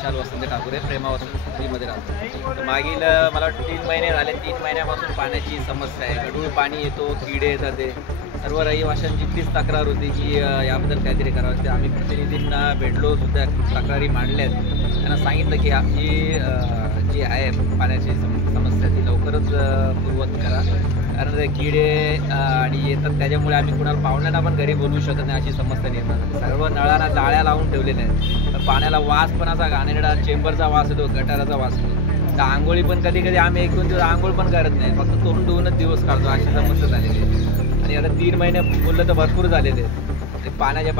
विशाल वसंत ठाकूरे प्रेमा वसंतमध्ये राहतो। तर मागील मला 3 महिने झाले, 3 महिन्यापासून पाण्याची समस्या आहे। गढूळ पाणी येतो, किडे येतात। ते सर्व रहिवाशांची तीच तक्रार होती की याबद्दल काहीतरी करावं। ते आम्ही प्रतिनिधींना भेटलो सुद्धा, तक्रारी मांडल्यात। त्यांना सांगितलं की आपली जी आहे पाण्याची समस्या ती लवकरच पूर्वत करा, कारण ते किडे आणि येतात त्याच्यामुळे आम्ही कुणाला पाहुण्यांना पण घरी बोलवू शकत नाही, अशी समस्या निर्माण झाली। सर्व नळांना जाळ्या लावून ठेवलेल्या आहेत, तर पाण्याला वास पण असा घाणेरडा चेंबरचा वास येतो, गटाराचा वास येतो। तर आंघोळी पण कधी कधी आम्ही 1-2 दिवस आंघोळ पण करत नाही, फक्त तोंड धुवूनच दिवस काढतो, अशी समस्या झालेली आहे। आणि आता 3 महिने बोललं तर भरपूर झालेले आहेत। ते पाण्याच्या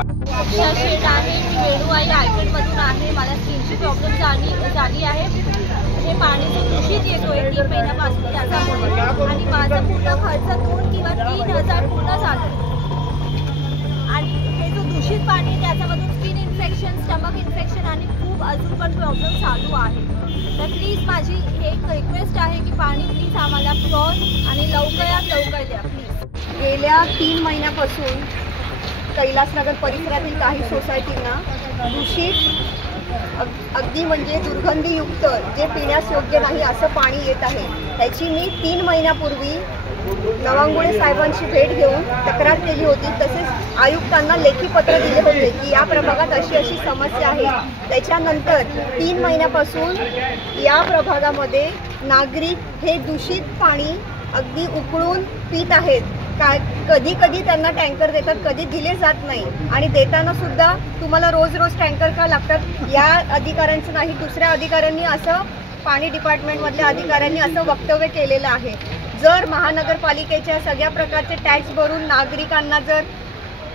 वेणूआई आर्केडमधून आहे। मला स्किनची प्रॉब्लेम झाली आहे। हे पाणी दूषित येतोय 3 महिन्यापासून त्याच्यामुळे, आणि माझा पूर्ण खर्च 2 किंवा 3,000 पूर्ण झालं। आणि हे जो दूषित पाणी त्याच्यामधून स्किन इन्फेक्शन, स्टमक इन्फेक्शन आणि खूप अजून पण प्रॉब्लेम चालू आहे। तर प्लीज माझी एक रिक्वेस्ट आहे की पाणी प्लीज आम्हाला प्युअर आणि लवकरात लवकर द्या प्लीज। गेल्या 3 महिन्यापासून कैलासनगर परिसरातील काही सोसायटींना दूषित अगदी म्हणजे दुर्गंधीयुक्त, जे पिण्यास योग्य नाही असं पाणी येत आहे। त्याची मी 3 महिन्यापूर्वी नवांगुळे साहेबांची भेट घेऊन तक्रार केली होती। तसेच आयुक्तांना लेखी पत्र दिले होते की या प्रभागात अशी अशी समस्या आहे। त्याच्यानंतर 3 महिन्यापासून या प्रभागामध्ये नागरिक हे दूषित पाणी अगदी उकळून पित आहेत। कधी कधी त्यांना टँकर देतात, कधी दिले जात नाही, आणि देताना सुद्धा तुम्हाला रोज रोज टँकर का लागतात, या अधिकाऱ्यांचं नाही दुसऱ्या अधिकाऱ्यांनी असं, पाणी डिपार्टमेंटमधल्या अधिकाऱ्यांनी असं वक्तव्य केलेलं आहे। जर महानगरपालिकेच्या सगळ्या प्रकारचे टॅक्स भरून नागरिकांना जर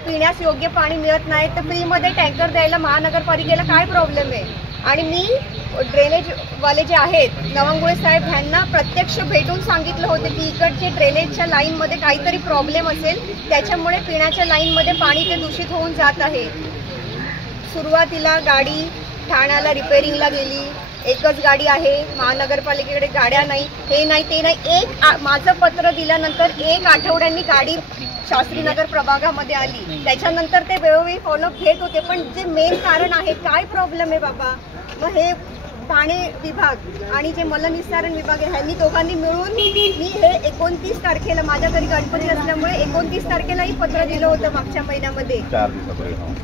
पिण्यास योग्य पाणी मिळत नाही, तर फ्रीमध्ये टँकर द्यायला महानगरपालिकेला काय प्रॉब्लेम आहे? आणि मी ड्रेनेजवाले जे आहेत नवांगुळे साहेब ह्यांना प्रत्यक्ष भेटून सांगितलं होतं की इकडचे ड्रेनेजच्या लाईनमध्ये काहीतरी प्रॉब्लेम असेल, त्याच्यामुळे पिण्याच्या लाईनमध्ये पाणी ते दूषित होऊन जात आहे। सुरुवातीला गाडी ठाण्याला रिपेअरिंगला गेली, एकच गाडी आहे, महानगरपालिकेकडे गाड्या नाही, हे नाही ते नाही। माझं पत्र दिल्यानंतर 1 आठवड्यांनी गाडी शास्त्रीनगर प्रभागामध्ये आली। त्याच्यानंतर ते वेळोवेळी फॉलोअप घेत होते, पण जे मेन कारण आहे काय प्रॉब्लेम आहे बाबा, मग हे पाणी विभाग आणि जे मलनिस्सारण विभाग आहे ह्यांनी दोघांनी मिळून मी हे 29 तारखेला, माझ्या घरी गणपती असल्यामुळे 29 तारखेलाही पत्र दिलं होतं मागच्या महिन्यामध्ये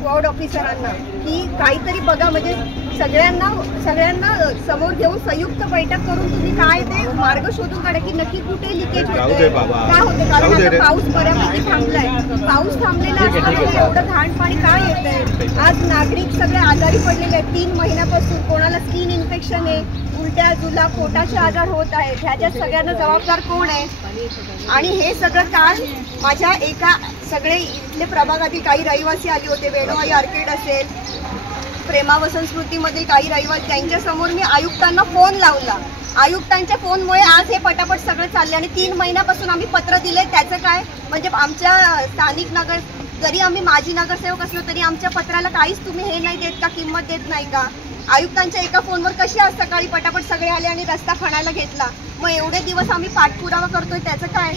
वॉर्ड ऑफिसरांना की काहीतरी बघा, म्हणजे सगळ्यांना समोर घेऊन संयुक्त बैठक करून तुम्ही काय ते मार्ग शोधून काढा की नक्की कुठे लिकेज होते, काय होते। कारण आता पाऊस बऱ्यापैकी थांबलाय, पाऊस थांबलेला असताना एवढं घाण पाणी काय येतंय? आज नागरिक सगळे आजारी पडलेले आहेत 3 महिन्यापासून। कोणाला स्किन इन्फेक्शन आहे, उलट्या जुला पोटाचे आजार होत आहेत, ह्याच्यात सगळ्यांना जबाबदार कोण आहे? आणि हे सगळं कारण माझ्या एका सगळे इथले प्रभागातील काही रहिवासी आले होते, वेणूआई आर्केड असेल, प्रेमा वसंत स्मृतीमधील काही रहिवासी, त्यांच्यासमोर मी आयुक्तांना फोन लावला। आयुक्तांच्या फोनमुळे आज हे पटापट सगळं चालले, आणि 3 महिन्यापासून आम्ही पत्र दिले, त्याचं काय? म्हणजे आमच्या स्थानिक नगर, जरी आम्ही माजी नगरसेवक असलो तरी आमच्या पत्राला काहीच तुम्ही हे नाही देत का, किंमत देत नाही का? आयुक्तांच्या एका फोनवर कशी आज सकाळी पटापट सगळे आले आणि रस्ता खणायला घेतला, मग एवढे दिवस आम्ही पाठपुरावा करतोय त्याचं काय?